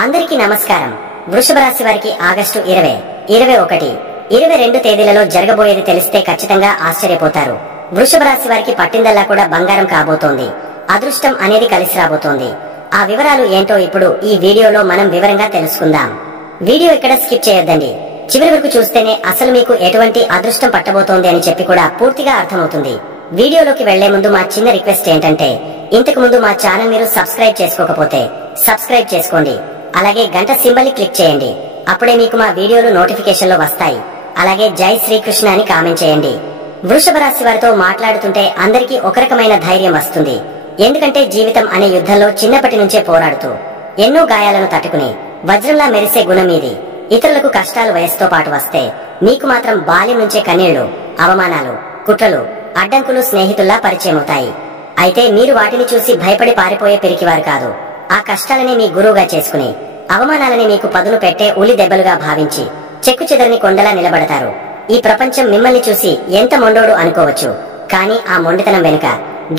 అందరికీ నమస్కారం. వృషభ రాశి వారికి ఆగస్టు 20, 21, 22 తేదీలలో జరగబోయేది తెలిస్తే ఖచ్చితంగా ఆశ్చర్యపోతారు. వృషభ రాశి వారికి పట్టిందల్లా కూడా బంగారం కాబోతోంది. అదృష్టం అనేది కలిసి రాబోతోంది. ఆ వివరాలు ఏంటో ఇప్పుడు ఈ వీడియోలో మనం వివరంగా తెలుసుకుందాం. వీడియో ఇక్కడ స్కిప్ చేయొద్దండి. చివరి వరకు చూస్తేనే అసలు మీకు ఎటువంటి అదృష్టం పట్టబోతోంది అని చెప్పి కూడా పూర్తిగా అర్థమవుతుంది. వీడియోలోకి వెళ్లే ముందు మా చిన్న రిక్వెస్ట్ ఏంటంటే, ఇంతకు ముందు మా ఛానల్ మీరు సబ్స్క్రైబ్ చేసుకోకపోతే సబ్స్క్రైబ్ చేసుకోండి. అలాగే గంట సింబల్ ని క్లిక్ చేయండి. అప్పుడే మీకు మా వీడియోలు నోటిఫికేషన్ లో వస్తాయి. అలాగే జై శ్రీకృష్ణ అని కామెంట్ చేయండి. వృషభ రాశి వారితో మాట్లాడుతుంటే అందరికీ ఒక రకమైన ధైర్యం వస్తుంది. ఎందుకంటే జీవితం అనే యుద్ధంలో చిన్నప్పటి నుంచే పోరాడుతూ ఎన్నో గాయాలను తట్టుకుని వజ్రంలా మెరిసే గుణం మీది. ఇతరులకు కష్టాలు వయసుతో పాటు వస్తే మీకు మాత్రం బాల్యం నుంచే కన్నీళ్లు, అవమానాలు, కుట్రలు, అడ్డంకులు స్నేహితుల్లా పరిచయమవుతాయి. అయితే మీరు వాటిని చూసి భయపడి పారిపోయే పిరికివారు కాదు. ఆ కష్టాలని మీ గురువుగా చేసుకుని అవమానాలని మీకు పదును పెట్టే ఉలి దెబ్బలుగా భావించి చెక్కు చెదరని కొండలా నిలబడతారు. ఈ ప్రపంచం మిమ్మల్ని చూసి ఎంత మొండోడు అనుకోవచ్చు. కానీ ఆ మొండితనం వెనుక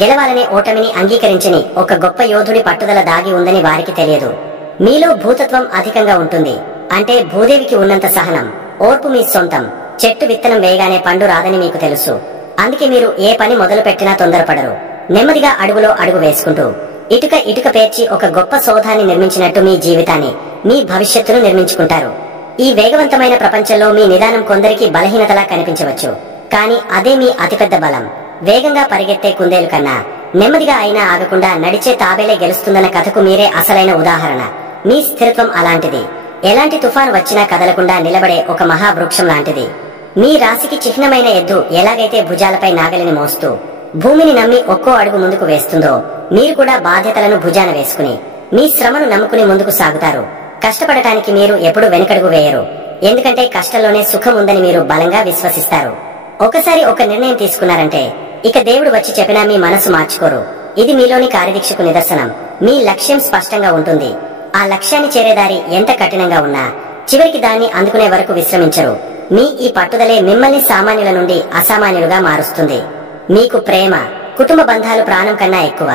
గెలవాలనే ఓటమిని అంగీకరించని ఒక గొప్ప యోధుడి పట్టుదల దాగి ఉందని వారికి తెలియదు. మీలో భూతత్వం అధికంగా ఉంటుంది. అంటే భూదేవికి ఉన్నంత సహనం, ఓర్పు మీ సొంతం. చెట్టు విత్తనం వేయగానే పండు రాదని మీకు తెలుసు. అందుకే మీరు ఏ పని మొదలు పెట్టినా తొందరపడరు. నెమ్మదిగా అడుగులో అడుగు వేసుకుంటూ ఇటుక పేర్చి ఒక గొప్ప సౌధాన్ని నిర్మించినట్టు మీ జీవితాన్ని, మీ భవిష్యత్తును నిర్మించుకుంటారు. ఈ వేగవంతమైన ప్రపంచంలో మీ నిదానం కొందరికి బలహీనతలా కనిపించవచ్చు. కానీ అదే మీ అతిపెద్ద బలం. వేగంగా పరిగెత్తే కుందేలు కన్నా నెమ్మదిగా అయినా ఆగకుండా నడిచే తాబేలే గెలుస్తుందన్న కథకు మీరే అసలైన ఉదాహరణ. మీ స్థిరత్వం అలాంటిది. ఎలాంటి తుఫాను వచ్చినా కదలకుండా నిలబడే ఒక మహావృక్షం లాంటిది. మీ రాశికి చిహ్నమైన ఎద్దు ఎలాగైతే భుజాలపై నాగలిని మోస్తూ భూమిని నమ్మి ఒక్కో అడుగు ముందుకు వేస్తుందో, మీరు కూడా బాధ్యతలను భుజాన వేసుకుని మీ శ్రమను నమ్ముకుని ముందుకు సాగుతారు. కష్టపడటానికి మీరు ఎప్పుడూ వెనుకడుగు వేయరు. ఎందుకంటే కష్టంలోనే సుఖం ఉందని మీరు బలంగా విశ్వసిస్తారు. ఒకసారి ఒక నిర్ణయం తీసుకున్నారంటే ఇక దేవుడు వచ్చి చెప్పినా మీ మనసు మార్చుకోరు. ఇది మీలోని కార్యదీక్షకు నిదర్శనం. మీ లక్ష్యం స్పష్టంగా ఉంటుంది. ఆ లక్ష్యాన్ని చేరేదారి ఎంత కఠినంగా ఉన్నా చివరికి దాన్ని అందుకునే వరకు విశ్రమించరు. మీ ఈ పట్టుదలే మిమ్మల్ని సామాన్యుల నుండి అసామాన్యులుగా మారుస్తుంది. మీకు ప్రేమ, కుటుంబ బంధాలు ప్రాణం కన్నా ఎక్కువ.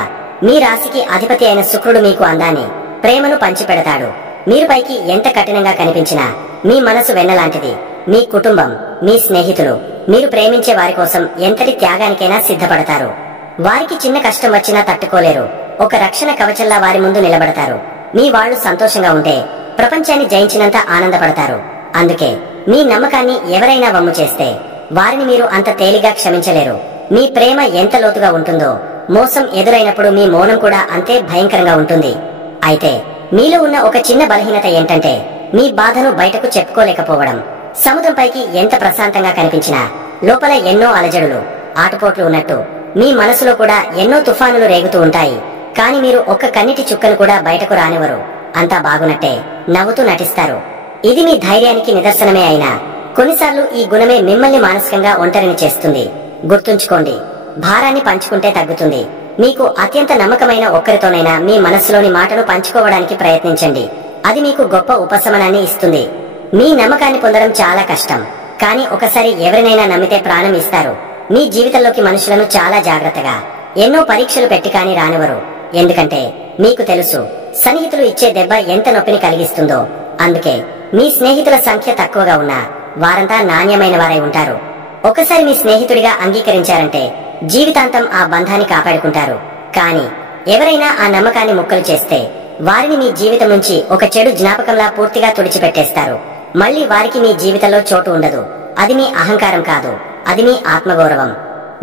మీ రాశికి అధిపతి అయిన శుక్రుడు మీకు అందాన్ని, ప్రేమను పంచిపెడతాడు. మీరు పైకి ఎంత కఠినంగా కనిపించినా మీ మనసు వెన్నలాంటిది. మీ కుటుంబం, మీ స్నేహితులు, మీరు ప్రేమించే వారి కోసం ఎంతటి త్యాగానికైనా సిద్ధపడతారు. వారికి చిన్న కష్టం వచ్చినా తట్టుకోలేరు. ఒక రక్షణ కవచంలా వారి ముందు నిలబడతారు. మీ వాళ్ళు సంతోషంగా ఉంటే ప్రపంచాన్ని జయించినంత ఆనందపడతారు. అందుకే మీ నమ్మకాన్ని ఎవరైనా వమ్ము చేస్తే వారిని మీరు అంత తేలిగా క్షమించలేరు. మీ ప్రేమ ఎంత లోతుగా ఉంటుందో మోసం ఎదురైనప్పుడు మీ మౌనం కూడా అంతే భయంకరంగా ఉంటుంది. అయితే మీలో ఉన్న ఒక చిన్న బలహీనత ఏంటంటే మీ బాధను బయటకు చెప్పుకోలేకపోవడం. సముద్రంపైకి ఎంత ప్రశాంతంగా కనిపించినా లోపల ఎన్నో అలజడులు, ఆటుపోట్లు ఉన్నట్టు మీ మనసులో కూడా ఎన్నో తుఫానులు రేగుతూ ఉంటాయి. కాని మీరు ఒక్క కన్నిటి చుక్కను కూడా బయటకు రానివ్వరు. అంతా బాగున్నట్టే నవ్వుతూ నటిస్తారు. ఇది మీ ధైర్యానికి నిదర్శనమే. అయినా కొన్నిసార్లు ఈ గుణమే మిమ్మల్ని మానసికంగా ఒంటరిని చేస్తుంది. గుర్తుంచుకోండి, భారాన్ని పంచుకుంటే తగ్గుతుంది. మీకు అత్యంత నమ్మకమైన ఒక్కరితోనైనా మీ మనస్సులోని మాటను పంచుకోవడానికి ప్రయత్నించండి. అది మీకు గొప్ప ఉపశమనాన్ని ఇస్తుంది. మీ నమ్మకాన్ని పొందడం చాలా కష్టం. కానీ ఒకసారి ఎవరినైనా నమ్మితే ప్రాణం ఇస్తారు. మీ జీవితంలోకి మనుషులను చాలా జాగ్రత్తగా, ఎన్నో పరీక్షలు పెట్టి కానీ రానివ్వరు. ఎందుకంటే మీకు తెలుసు సన్నిహితులు ఇచ్చే దెబ్బ ఎంత నొప్పిని కలిగిస్తుందో. అందుకే మీ స్నేహితుల సంఖ్య తక్కువగా ఉన్నా వారంతా నాణ్యమైన వారై ఉంటారు. ఒకసారి మీ స్నేహితుడిగా అంగీకరించారంటే జీవితాంతం ఆ బంధాన్ని కాపాడుకుంటారు. కానీ ఎవరైనా ఆ నమ్మకాన్ని ముక్కలు చేస్తే వారిని మీ జీవితం నుంచి ఒక చెడు జ్ఞాపకంలా పూర్తిగా తుడిచిపెట్టేస్తారు. మళ్లీ వారికి మీ జీవితంలో చోటు ఉండదు. అది మీ అహంకారం కాదు, అది మీ ఆత్మగౌరవం.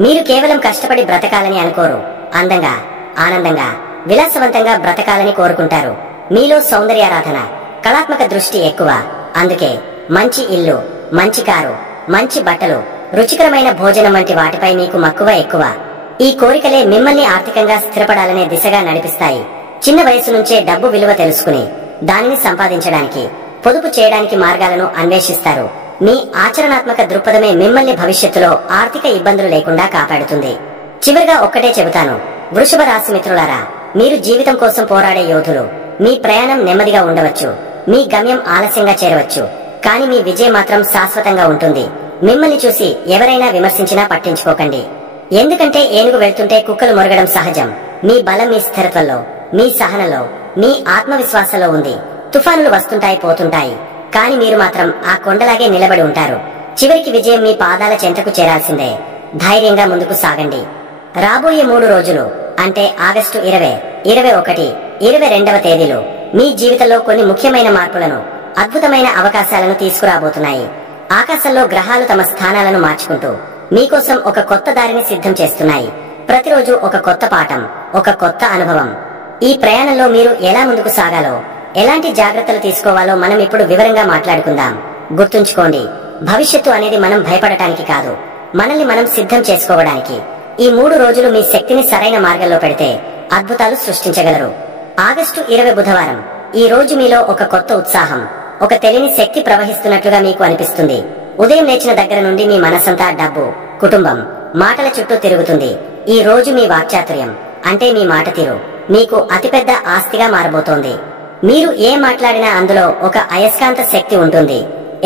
మీరు కేవలం కష్టపడి బ్రతకాలని అనుకోరు. అందంగా, ఆనందంగా, విలాసవంతంగా బ్రతకాలని కోరుకుంటారు. మీలో సౌందర్యారాధన, కళాత్మక దృష్టి ఎక్కువ. అందుకే మంచి ఇల్లు, మంచి కారు, మంచి బట్టలు, రుచికరమైన భోజనం వంటి వాటిపై మీకు మక్కువ ఎక్కువ. ఈ కోరికలే మిమ్మల్ని ఆర్థికంగా స్థిరపడాలనే దిశగా నడిపిస్తాయి. చిన్న వయసు నుంచే డబ్బు విలువ తెలుసుకుని దానిని సంపాదించడానికి, పొదుపు చేయడానికి మార్గాలను అన్వేషిస్తారు. మీ ఆచరణాత్మక దృక్పథమే మిమ్మల్ని భవిష్యత్తులో ఆర్థిక ఇబ్బందులు లేకుండా కాపాడుతుంది. చివరిగా ఒక్కటే చెబుతాను, వృషభ రాశి మిత్రులారా, మీరు జీవితం కోసం పోరాడే యోధులు. మీ ప్రయాణం నెమ్మదిగా ఉండవచ్చు, మీ గమ్యం ఆలస్యంగా చేరవచ్చు. కానీ మీ విజయం మాత్రం శాశ్వతంగా ఉంటుంది. మిమ్మల్ని చూసి ఎవరైనా విమర్శించినా పట్టించుకోకండి. ఎందుకంటే ఏనుగు వెళ్తుంటే కుక్కలు మొరగడం సహజం. మీ బలం మీ స్థిరత్వంలో, మీ సహనంలో, మీ ఆత్మవిశ్వాసంలో ఉంది. తుఫానులు వస్తుంటాయి పోతుంటాయి, కాని మీరు మాత్రం ఆ కొండలాగే నిలబడి ఉంటారు. చివరికి విజయం మీ పాదాల చెంతకు చేరాల్సిందే. ధైర్యంగా ముందుకు సాగండి. రాబోయే 3 రోజులు అంటే ఆగస్టు 20, 21, 22వ తేదీలు మీ జీవితంలో కొన్ని ముఖ్యమైన మార్పులను, అద్భుతమైన అవకాశాలను తీసుకురాబోతున్నాయి. ఆకాశంలో గ్రహాలు తమ స్థానాలను మార్చుకుంటూ మీకోసం ఒక కొత్త దారిని సిద్ధం చేస్తున్నాయి. ప్రతిరోజు ఒక కొత్త పాఠం, ఒక కొత్త అనుభవం. ఈ ప్రయాణంలో మీరు ఎలా ముందుకు సాగాలో, ఎలాంటి జాగ్రత్తలు తీసుకోవాలో మనం ఇప్పుడు వివరంగా మాట్లాడుకుందాం. గుర్తుంచుకోండి, భవిష్యత్తు అనేది మనం భయపడటానికి కాదు, మనల్ని మనం సిద్ధం చేసుకోవడానికి. ఈ 3 రోజులు మీ శక్తిని సరైన మార్గంలో పెడితే అద్భుతాలు సృష్టించగలరు. ఆగస్టు 20 బుధవారం. ఈ రోజు మీలో ఒక కొత్త ఉత్సాహం, ఒక తెలియని శక్తి ప్రవహిస్తున్నట్లుగా మీకు అనిపిస్తుంది. ఉదయం లేచిన దగ్గర నుండి మీ మనసంతా డబ్బు, కుటుంబం, మాటల చుట్టూ తిరుగుతుంది. ఈ రోజు మీ వాక్చాతుర్యం అంటే మీ మాట తీరు మీకు అతిపెద్ద ఆస్తిగా మారబోతోంది. మీరు ఏం మాట్లాడినా అందులో ఒక అయస్కాంత శక్తి ఉంటుంది.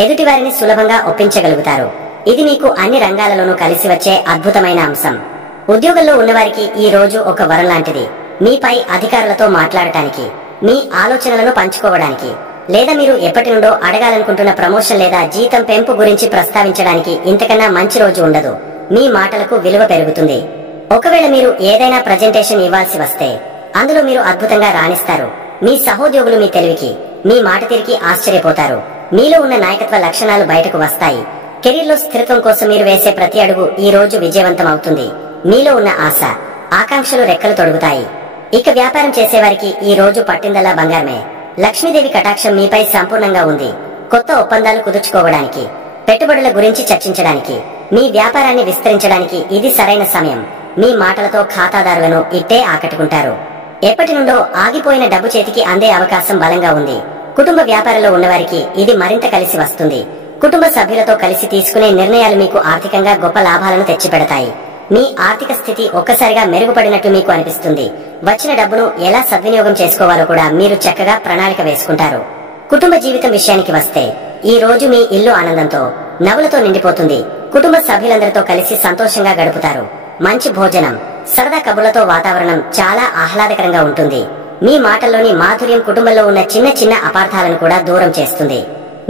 ఎదుటివారిని సులభంగా ఒప్పించగలుగుతారు. ఇది మీకు అన్ని రంగాలలోనూ కలిసి వచ్చే అద్భుతమైన అంశం. ఉద్యోగంలో ఉన్నవారికి ఈ రోజు ఒక వరం లాంటిది. మీపై అధికారులతో మాట్లాడటానికి, మీ ఆలోచనలను పంచుకోవడానికి, లేదా మీరు ఎప్పటి నుండో అడగాలనుకుంటున్న ప్రమోషన్ లేదా జీతం పెంపు గురించి ప్రస్తావించడానికి ఇంతకన్నా మంచి రోజు ఉండదు. మీ మాటలకు విలువ పెరుగుతుంది. ఒకవేళ మీరు ఏదైనా ప్రజెంటేషన్ ఇవ్వాల్సి వస్తే అందులో మీరు అద్భుతంగా రాణిస్తారు. మీ సహోద్యోగులు మీ తెలివికి, మీ మాట తీరికి ఆశ్చర్యపోతారు. మీలో ఉన్న నాయకత్వ లక్షణాలు బయటకు వస్తాయి. కెరీర్లో స్థిరత్వం కోసం మీరు వేసే ప్రతి అడుగు ఈ రోజు విజయవంతం అవుతుంది. మీలో ఉన్న ఆశ, ఆకాంక్షలు రెక్కలు తొడుగుతాయి. ఇక వ్యాపారం చేసేవారికి ఈ రోజు పట్టిందల్లా బంగారమే. లక్ష్మీదేవి కటాక్షం మీపై సంపూర్ణంగా ఉంది. కొత్త ఒప్పందాలు కుదుర్చుకోవడానికి, పెట్టుబడుల గురించి చర్చించడానికి, మీ వ్యాపారాన్ని విస్తరించడానికి ఇది సరైన సమయం. మీ మాటలతో ఖాతాదారులను ఇట్టే ఆకట్టుకుంటారు. ఎప్పటి నుండో ఆగిపోయిన డబ్బు చేతికి అందే అవకాశం బలంగా ఉంది. కుటుంబ వ్యాపారంలో ఉన్నవారికి ఇది మరింత కలిసి వస్తుంది. కుటుంబ సభ్యులతో కలిసి తీసుకునే నిర్ణయాలు మీకు ఆర్థికంగా గొప్ప లాభాలను తెచ్చిపెడతాయి. మీ ఆర్థిక స్థితి ఒక్కసారిగా మెరుగుపడినట్లు మీకు అనిపిస్తుంది. వచ్చిన డబ్బును ఎలా సద్వినియోగం చేసుకోవాలో కూడా మీరు చక్కగా ప్రణాళిక వేసుకుంటారు. కుటుంబ జీవితం విషయానికి వస్తే ఈ రోజు మీ ఇల్లు ఆనందంతో, నవ్వులతో నిండిపోతుంది. కుటుంబ సభ్యులందరితో కలిసి సంతోషంగా గడుపుతారు. మంచి భోజనం, సరదా కబుర్లతో వాతావరణం చాలా ఆహ్లాదకరంగా ఉంటుంది. మీ మాటల్లోని మాధుర్యం కుటుంబంలో ఉన్న చిన్న చిన్న అపార్థాలను కూడా దూరం చేస్తుంది.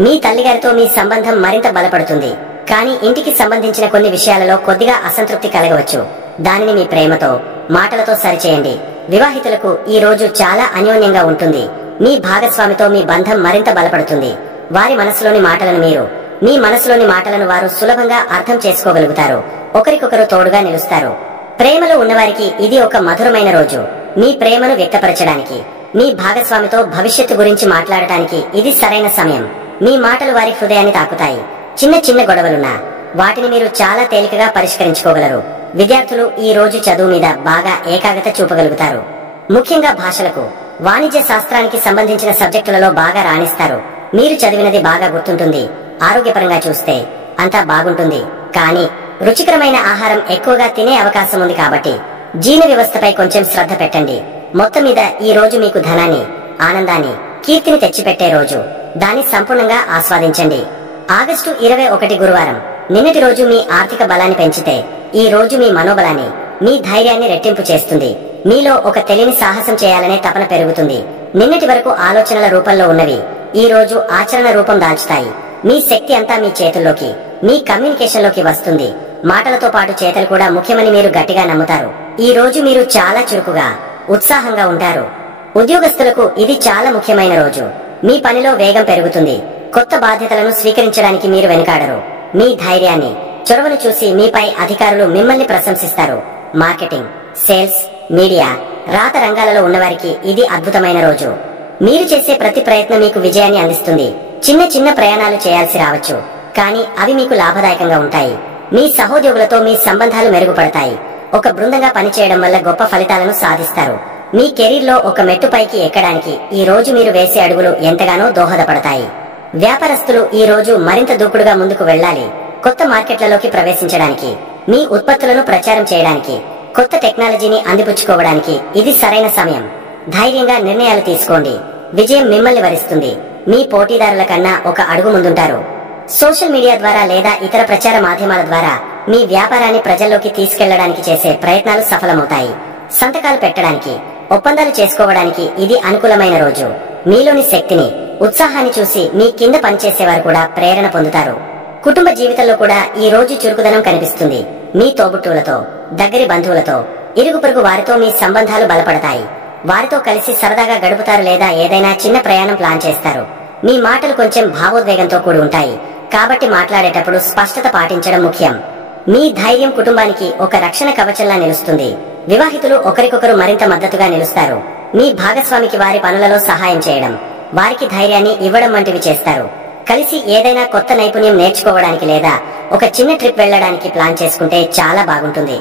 మీ తల్లిగారితో మీ సంబంధం మరింత బలపడుతుంది. కానీ ఇంటికి సంబంధించిన కొన్ని విషయాలలో కొద్దిగా అసంతృప్తి కలగవచ్చు. దానిని మీ ప్రేమతో, మాటలతో సరిచేయండి. వివాహితులకు ఈ రోజు చాలా అన్యోన్యంగా ఉంటుంది. మీ భాగస్వామితో మీ బంధం మరింత బలపడుతుంది. వారి మనసులోని మాటలను మీరు, మీ మనసులోని మాటలను వారు సులభంగా అర్థం చేసుకోగలుగుతారు. ఒకరికొకరు తోడుగా నిలుస్తారు. ప్రేమలో ఉన్నవారికి ఇది ఒక మధురమైన రోజు. మీ ప్రేమను వ్యక్తపరచడానికి, మీ భాగస్వామితో భవిష్యత్తు గురించి మాట్లాడటానికి ఇది సరైన సమయం. మీ మాటలు వారి హృదయాన్ని తాకుతాయి. చిన్న చిన్న గొడవలున్నా వాటిని మీరు చాలా తేలికగా పరిష్కరించుకోగలరు. విద్యార్థులు ఈ రోజు చదువు మీద బాగా ఏకాగ్రత చూపగలుగుతారు. ముఖ్యంగా భాషలకు, వాణిజ్య శాస్త్రానికి సంబంధించిన సబ్జెక్టులలో బాగా రాణిస్తారు. మీరు చదివినది బాగా గుర్తుంటుంది. ఆరోగ్యపరంగా చూస్తే అంతా బాగుంటుంది. కానీ రుచికరమైన ఆహారం ఎక్కువగా తినే అవకాశం ఉంది కాబట్టి జీర్ణ వ్యవస్థపై కొంచెం శ్రద్ధ పెట్టండి. మొత్తం మీద ఈ రోజు మీకు ధనాన్ని, ఆనందాన్ని, కీర్తిని తెచ్చిపెట్టే రోజు. దాన్ని సంపూర్ణంగా ఆస్వాదించండి. ఆగస్టు 21 గురువారం. నిన్నటి రోజు మీ ఆర్థిక బలాన్ని పెంచితే ఈ రోజు మీ మనోబలాన్ని, మీ ధైర్యాన్ని రెట్టింపు చేస్తుంది. మీలో ఒక తెలియని సాహసం చేయాలనే తపన పెరుగుతుంది. నిన్నటి వరకు ఆలోచనల రూపంలో ఉన్నవి ఈ రోజు ఆచరణ రూపం దాల్చుతాయి. మీ శక్తి అంతా మీ చేతుల్లోకి, మీ కమ్యూనికేషన్ లోకి వస్తుంది. మాటలతో పాటు చేతలు కూడా ముఖ్యమని మీరు గట్టిగా నమ్ముతారు. ఈ రోజు మీరు చాలా చురుకుగా, ఉత్సాహంగా ఉంటారు. ఉద్యోగస్తులకు ఇది చాలా ముఖ్యమైన రోజు. మీ పనిలో వేగం పెరుగుతుంది. కొత్త బాధ్యతలను స్వీకరించడానికి మీరు వెనుకాడరు. మీ ధైర్యాన్ని, చొరవను చూసి మీపై అధికారులు మిమ్మల్ని ప్రశంసిస్తారు. మార్కెటింగ్, సేల్స్, మీడియా, రాత రంగాలలో ఉన్నవారికి ఇది అద్భుతమైన రోజు. మీరు చేసే ప్రతి ప్రయత్నం మీకు విజయాన్ని అందిస్తుంది. చిన్న చిన్న ప్రయాణాలు చేయాల్సి రావచ్చు, కానీ అవి మీకు లాభదాయకంగా ఉంటాయి. మీ సహోద్యోగులతో మీ సంబంధాలు మెరుగుపడతాయి. ఒక బృందంగా పనిచేయడం వల్ల గొప్ప ఫలితాలను సాధిస్తారు. మీ కెరీర్లో ఒక మెట్టు పైకి ఎక్కడానికి ఈ రోజు మీరు వేసే అడుగులు ఎంతగానో దోహదపడతాయి. వ్యాపారస్తులు ఈ రోజు మరింత దూకుడుగా ముందుకు వెళ్ళాలి. కొత్త మార్కెట్లలోకి ప్రవేశించడానికి, మీ ఉత్పత్తులను ప్రచారం చేయడానికి, కొత్త టెక్నాలజీని అందిపుచ్చుకోవడానికి ఇది సరైన సమయం. ధైర్యంగా నిర్ణయాలు తీసుకోండి. విజయం మిమ్మల్ని వరిస్తుంది. మీ పోటీదారుల కన్నా ఒక అడుగు ముందుంటారు. సోషల్ మీడియా ద్వారా లేదా ఇతర ప్రచార మాధ్యమాల ద్వారా మీ వ్యాపారాన్ని ప్రజల్లోకి తీసుకెళ్లడానికి చేసే ప్రయత్నాలు సఫలమవుతాయి. సంతకాలు పెట్టడానికి, ఒప్పందాలు చేసుకోవడానికి ఇది అనుకూలమైన రోజు. మీలోని శక్తిని, ఉత్సాహాన్ని చూసి మీ కింద పనిచేసేవారు కూడా ప్రేరణ పొందుతారు. కుటుంబ జీవితంలో కూడా ఈ రోజు చురుకుదనం కనిపిస్తుంది. మీ తోబుట్టువులతో, దగ్గరి బంధువులతో, ఇరుగు పొరుగు వారితో మీ సంబంధాలు బలపడతాయి. వారితో కలిసి సరదాగా గడుపుతారు లేదా ఏదైనా చిన్న ప్రయాణం ప్లాన్ చేస్తారు. మీ మాటలు కొంచెం భావోద్వేగంతో కూడి ఉంటాయి, కాబట్టి మాట్లాడేటప్పుడు స్పష్టత పాటించడం ముఖ్యం. మీ ధైర్యం కుటుంబానికి ఒక రక్షణ కవచంలా నిలుస్తుంది. వివాహితులు ఒకరికొకరు మరింత మద్దతుగా నిలుస్తారు. మీ భాగస్వామికి వారి పనులలో సహాయం చేయడం, వారికి ధైర్యాన్ని ఇవ్వడం వంటివి చేస్తారు. కలిసి ఏదైనా కొత్త నైపుణ్యం నేర్చుకోవడానికి లేదా ఒక చిన్న ట్రిప్ వెళ్లడానికి ప్లాన్ చేసుకుంటే చాలా బాగుంటుంది.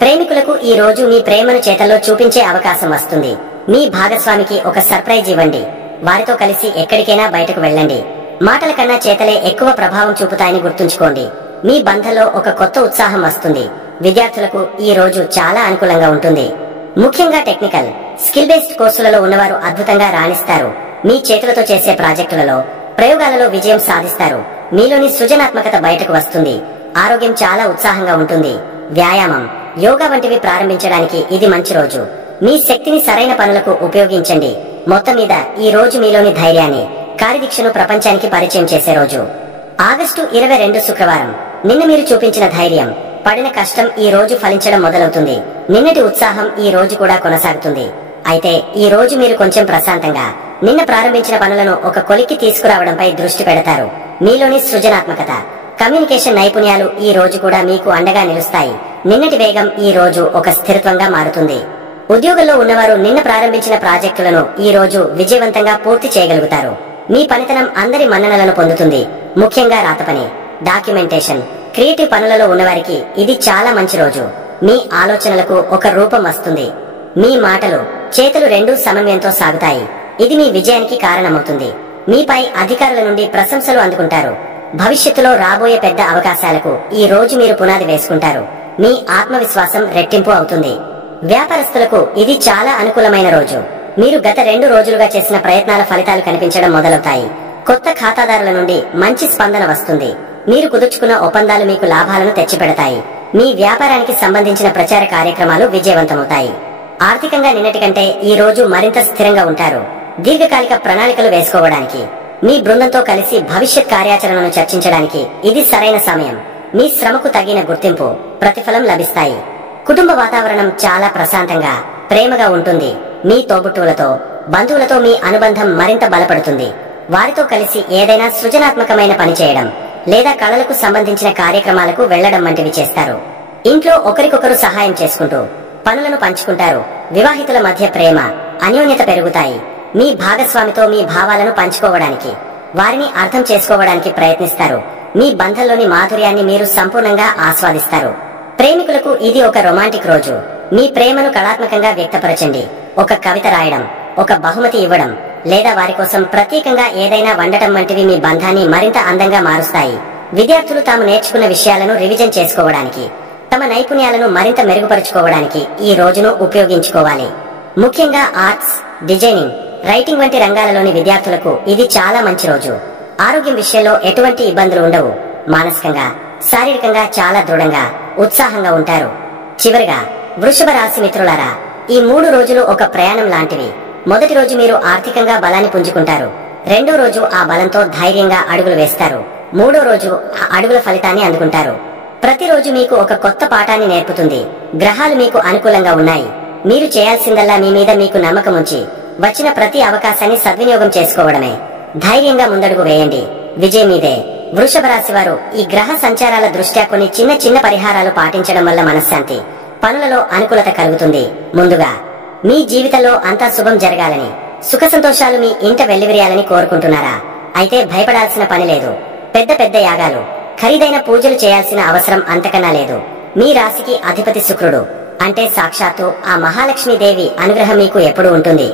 ప్రేమికులకు ఈ రోజు మీ ప్రేమను చేతల్లో చూపించే అవకాశం వస్తుంది. మీ భాగస్వామికి ఒక సర్ప్రైజ్ ఇవ్వండి. వారితో కలిసి ఎక్కడికైనా బయటకు వెళ్ళండి. మాటల కన్నా చేతలే ఎక్కువ ప్రభావం చూపుతాయని గుర్తుంచుకోండి. మీ బంధంలో ఒక కొత్త ఉత్సాహం వస్తుంది. విద్యార్థులకు ఈ రోజు చాలా అనుకూలంగా ఉంటుంది. ముఖ్యంగా టెక్నికల్, స్కిల్ బేస్డ్ కోర్సులలో ఉన్నవారు అద్భుతంగా రాణిస్తారు. మీ చేతులతో చేసే ప్రాజెక్టులలో, ప్రయోగాలలో విజయం సాధిస్తారు. మీలోని సృజనాత్మకత బయటకు వస్తుంది. ఆరోగ్యం చాలా ఉత్సాహంగా ఉంటుంది. వ్యాయామం, యోగా వంటివి ప్రారంభించడానికి ఇది మంచి రోజు. మీ శక్తిని సరైన పనులకు ఉపయోగించండి. మొత్తం మీద ఈ రోజు మీలోని ధైర్యాన్ని, కార్యదీక్షను ప్రపంచానికి పరిచయం చేసే రోజు. ఆగస్టు 22 శుక్రవారం. నిన్న మీరు చూపించిన ధైర్యం, పడిన కష్టం ఈ రోజు ఫలించడం మొదలవుతుంది. నిన్నటి ఉత్సాహం ఈ రోజు కూడా కొనసాగుతుంది. అయితే ఈ రోజు మీరు కొంచెం ప్రశాంతంగా నిన్న ప్రారంభించిన పనులను ఒక కొలిక్కి తీసుకురావడంపై దృష్టి పెడతారు. మీలోని సృజనాత్మకత, కమ్యూనికేషన్ నైపుణ్యాలు ఈ రోజు కూడా మీకు అండగా నిలుస్తాయి. నిన్నటి వేగం ఈ రోజు ఒక స్థిరత్వంగా మారుతుంది. ఉద్యోగంలో ఉన్నవారు నిన్న ప్రారంభించిన ప్రాజెక్టులను ఈ రోజు విజయవంతంగా పూర్తి చేయగలుగుతారు. మీ పనితనం అందరి మన్ననలను పొందుతుంది. ముఖ్యంగా రాతపని, డాక్యుమెంటేషన్, క్రియేటివ్ పనులలో ఉన్నవారికి ఇది చాలా మంచి రోజు. మీ ఆలోచనలకు ఒక రూపం వస్తుంది. మీ మాటలు, చేతులు రెండూ సమన్వయంతో సాగుతాయి. ఇది మీ విజయానికి కారణమవుతుంది. మీపై అధికారుల నుండి ప్రశంసలు అందుకుంటారు. భవిష్యత్తులో రాబోయే పెద్ద అవకాశాలకు ఈ రోజు మీరు పునాది వేసుకుంటారు. మీ ఆత్మవిశ్వాసం రెట్టింపు అవుతుంది. వ్యాపారస్తులకు ఇది చాలా అనుకూలమైన రోజు. మీరు గత 2 రోజులుగా చేసిన ప్రయత్నాల ఫలితాలు కనిపించడం మొదలవుతాయి. కొత్త ఖాతాదారుల నుండి మంచి స్పందన వస్తుంది. మీరు కుదుర్చుకున్న ఒప్పందాలు మీకు లాభాలను తెచ్చిపెడతాయి. మీ వ్యాపారానికి సంబంధించిన ప్రచార కార్యక్రమాలు విజయవంతమవుతాయి. ఆర్థికంగా నిన్నటి కంటే ఈ రోజు మరింత స్థిరంగా ఉంటారు. దీర్ఘకాలిక ప్రణాళికలు వేసుకోవడానికి, మీ బృందంతో కలిసి భవిష్యత్ కార్యాచరణను చర్చించడానికి ఇది సరైన సమయం. మీ శ్రమకు తగిన గుర్తింపు, ప్రతిఫలం లభిస్తాయి. కుటుంబ వాతావరణం చాలా ప్రశాంతంగా, ప్రేమగా ఉంటుంది. మీ తోబుట్టువులతో, బంధువులతో మీ అనుబంధం మరింత బలపడుతుంది. వారితో కలిసి ఏదైనా సృజనాత్మకమైన పని చేయడం లేదా కళలకు సంబంధించిన కార్యక్రమాలకు వెళ్లడం వంటివి చేస్తారు. ఇంట్లో ఒకరికొకరు సహాయం చేసుకుంటూ పనులను పంచుకుంటారు. వివాహితుల మధ్య ప్రేమ, అన్యోన్యత పెరుగుతాయి. మీ భాగస్వామితో మీ భావాలను పంచుకోవడానికి, వారిని అర్థం చేసుకోవడానికి ప్రయత్నిస్తారు. మీ బంధంలోని మాధుర్యాన్ని మీరు సంపూర్ణంగా ఆస్వాదిస్తారు. ప్రేమికులకు ఇది ఒక రొమాంటిక్ రోజు. మీ ప్రేమను కళాత్మకంగా వ్యక్తపరచండి. ఒక కవిత రాయడం, ఒక బహుమతి ఇవ్వడం లేదా వారి కోసం ప్రత్యేకంగా ఏదైనా వండటం వంటివి మీ బంధాన్ని మరింత అందంగా మారుస్తాయి. విద్యార్థులు తాము నేర్చుకున్న విషయాలను రివిజన్ చేసుకోవడానికి, తమ నైపుణ్యాలను మరింత మెరుగుపరుచుకోవడానికి ఈ రోజును ఉపయోగించుకోవాలి. ముఖ్యంగా ఆర్ట్స్, డిజైనింగ్, రైటింగ్ వంటి రంగాలలోని విద్యార్థులకు ఇది చాలా మంచి రోజు. ఆరోగ్యం విషయంలో ఎటువంటి ఇబ్బందులు ఉండవు. మానసికంగా, శారీరకంగా చాలా దృఢంగా, ఉత్సాహంగా ఉంటారు. చివరిగా వృషభ రాశి మిత్రులారా, ఈ 3 రోజులు ఒక ప్రయాణం లాంటివి. మొదటి రోజు మీరు ఆర్థికంగా బలాన్ని పుంజుకుంటారు. రెండో రోజు ఆ బలంతో ధైర్యంగా అడుగులు వేస్తారు. మూడో రోజు ఆ అడుగుల ఫలితాన్ని అందుకుంటారు. ప్రతిరోజు మీకు ఒక కొత్త పాఠాన్ని నేర్పుతుంది. గ్రహాలు మీకు అనుకూలంగా ఉన్నాయి. మీరు చేయాల్సిందల్లా మీ మీద మీకు నమ్మకం ఉంచి వచ్చిన ప్రతి అవకాశాన్ని సద్వినియోగం చేసుకోవడమే. ధైర్యంగా ముందడుగు వేయండి. విజయం మీదే. వృషభ రాశి వారు ఈ గ్రహ సంచారాల దృష్ట్యా కొన్ని చిన్న పరిహారాలు పాటించడం వల్ల మనశ్శాంతి, పనులలో అనుకూలత కలుగుతుంది. ముందుగా మీ జీవితంలో అంతా శుభం జరగాలని, సుఖ సంతోషాలు మీ ఇంట వెల్లివిరియాలని కోరుకుంటున్నారా? అయితే భయపడాల్సిన పని లేదు. పెద్ద యాగాలు, ఖరీదైన పూజలు చేయాల్సిన అవసరం అంతకన్నా లేదు. మీ రాశికి అధిపతి శుక్రుడు, అంటే సాక్షాత్తు ఆ మహాలక్ష్మీదేవి అనుగ్రహం మీకు ఎప్పుడూ ఉంటుంది.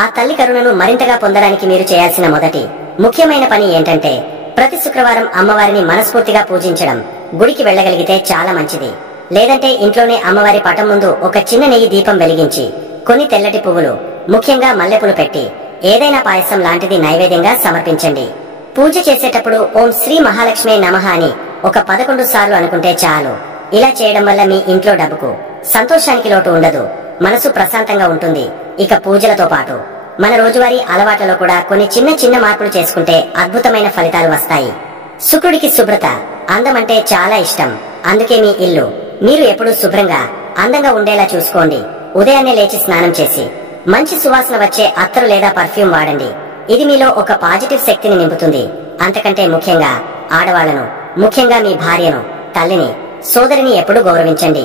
ఆ తల్లి కరుణను మరింతగా పొందడానికి మీరు చేయాల్సిన మొదటి ముఖ్యమైన పని ఏంటంటే ప్రతి శుక్రవారం అమ్మవారిని మనస్ఫూర్తిగా పూజించడం. గుడికి వెళ్లగలిగితే చాలా మంచిది. లేదంటే ఇంట్లోనే అమ్మవారి పటం ముందు ఒక చిన్న నెయ్యి దీపం వెలిగించి కొన్ని తెల్లటి పువ్వులు, ముఖ్యంగా మల్లెపూలు పెట్టి ఏదైనా పాయసం లాంటిది నైవేద్యంగా సమర్పించండి. పూజ చేసేటప్పుడు ఓం శ్రీ మహాలక్ష్మి నమః అని ఒక 11 సార్లు అనుకుంటే చాలు. ఇలా చేయడం వల్ల మీ ఇంట్లో డబ్బుకు, సంతోషానికి లోటు ఉండదు. మనసు ప్రశాంతంగా ఉంటుంది. ఇక పూజలతో పాటు మన రోజువారీ అలవాట్లలో కూడా కొన్ని చిన్న చిన్న మార్పులు చేసుకుంటే అద్భుతమైన ఫలితాలు వస్తాయి. శుక్రుడికి శుభ్రత, అందం అంటే చాలా ఇష్టం. అందుకే మీ ఇల్లు మీరు ఎప్పుడూ శుభ్రంగా, అందంగా ఉండేలా చూసుకోండి. ఉదయాన్నే లేచి స్నానం చేసి మంచి సువాసన వచ్చే అత్తరు లేదా పర్ఫ్యూమ్ వాడండి. ఇది మీలో ఒక పాజిటివ్ శక్తిని నింపుతుంది. అంతకంటే ముఖ్యంగా ఆడవాళ్లను, ముఖ్యంగా మీ భార్యను, తల్లిని, సోదరిని ఎప్పుడూ గౌరవించండి.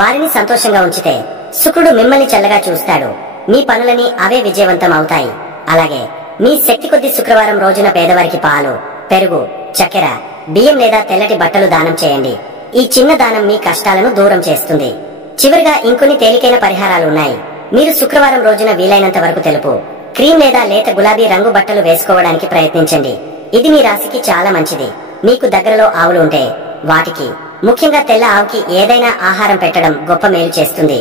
వారిని సంతోషంగా ఉంచితే శుక్రుడు మిమ్మల్ని చల్లగా చూస్తాడు. మీ పనులని అవే విజయవంతం అవుతాయి. అలాగే మీ శక్తి కొద్ది శుక్రవారం రోజున పేదవారికి పాలు, పెరుగు, చక్కెర, బియ్యం లేదా తెల్లటి బట్టలు దానం చేయండి. ఈ చిన్న దానం మీ కష్టాలను దూరం చేస్తుంది. చివరిగా ఇంకొన్ని తేలికైన పరిహారాలున్నాయి. మీరు శుక్రవారం రోజున వీలైనంత వరకు తెలుపు, క్రీమ్ లేదా లేత గులాబీ రంగు బట్టలు వేసుకోవడానికి ప్రయత్నించండి. ఇది మీ రాశికి చాలా మంచిది. మీకు దగ్గరలో ఆవులు ఉంటే వాటికి, ముఖ్యంగా తెల్ల ఆవుకి ఏదైనా ఆహారం పెట్టడం గొప్ప మేలు చేస్తుంది.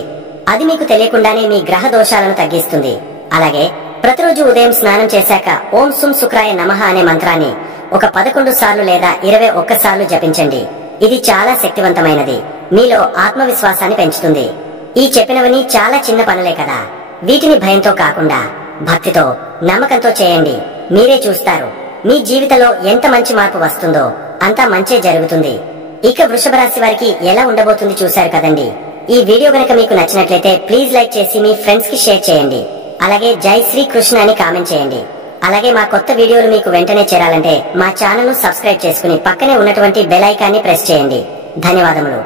అది మీకు తెలియకుండానే మీ గ్రహ దోషాలను తగ్గిస్తుంది. అలాగే ప్రతిరోజు ఉదయం స్నానం చేశాక ఓం సుం శుక్రాయ నమః అనే మంత్రాన్ని ఒక 11 సార్లు లేదా 21 సార్లు జపించండి. ఇది చాలా శక్తివంతమైనది. మీలో ఆత్మవిశ్వాసాన్ని పెంచుతుంది. ఈ చెప్పినవన్నీ చాలా చిన్న పనులే కదా. వీటిని భయంతో కాకుండా భక్తితో, నమ్మకంతో చేయండి. మీరే చూస్తారు మీ జీవితంలో ఎంత మంచి మార్పు వస్తుందో. అంతా మంచే జరుగుతుంది. ఇక వృషభ రాశి వారికి ఎలా ఉండబోతుంది చూశారు కదండి. ఈ వీడియో గనక మీకు నచ్చినట్లయితే ప్లీజ్ లైక్ చేసి మీ ఫ్రెండ్స్ కి షేర్ చేయండి. అలాగే జై శ్రీ కృష్ణ అని కామెంట్ చేయండి. అలాగే మా కొత్త వీడియోలు మీకు వెంటనే చేరాలంటే మా ఛానల్ ను సబ్స్క్రైబ్ చేసుకుని పక్కనే ఉన్నటువంటి బెల్ ఐకాన్ని ప్రెస్ చేయండి. ధన్యవాదములు.